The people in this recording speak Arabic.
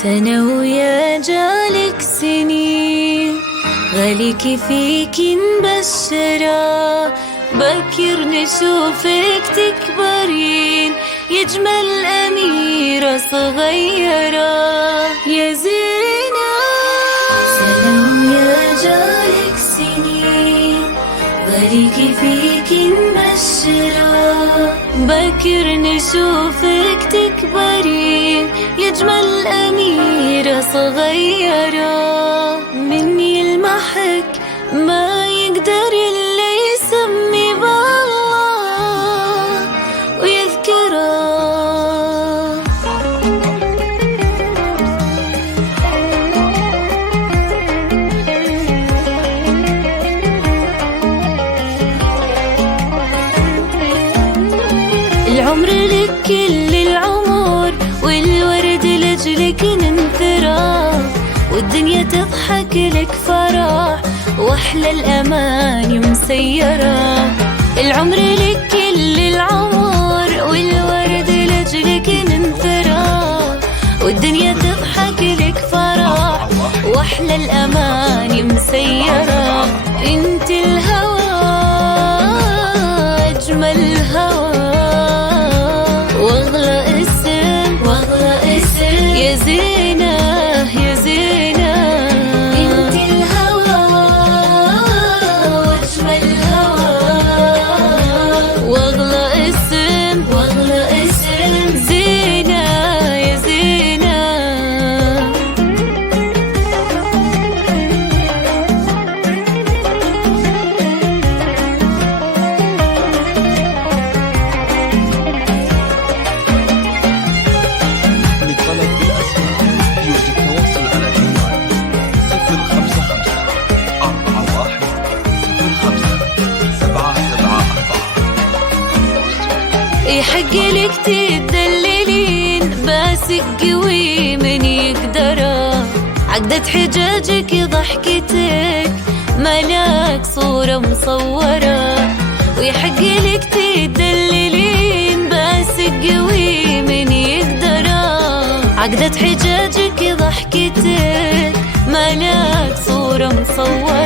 سنة ويا جالك سنين، غاليكي فيكي مبشرة، بكر نشوفك تكبرين، يجمل أميرة صغيرة يا زينة. سنة ويا جالك سنين، غاليكي فيكي مبشرة، بكر نشوفك تكبرين، يجمل أميرة صغيرة. من يلمحك ما يقدر إلا يسمي بالله ويذكره. العمر لك كل العمر، والورد لجلك ننثره، والدنيا تضحك لك فرح، واحلى الاماني مسيره. العمر لك كل العمر، والورد لجلك ننثره، والدنيا تضحك لك فرح، واحلى الاماني مسيره. انت الهوى اجمل الهوى، واغلى اسم يا زينة يا زينة. انت الهوى واجمل الهوى، واغلى اسم زينة يا زينة. للطلب بالأسماء يرجى التواصل على العنوان 055 41 05 774. يحق لك تدللين، باسك قوي من يقدره، عقدة حجاجك ضحكتك ملاك صورة مصورة. ويحق لك تدللين، باسك قوي من يقدره، عقدة حجاجك ضحكتك ملاك صورة مصورة.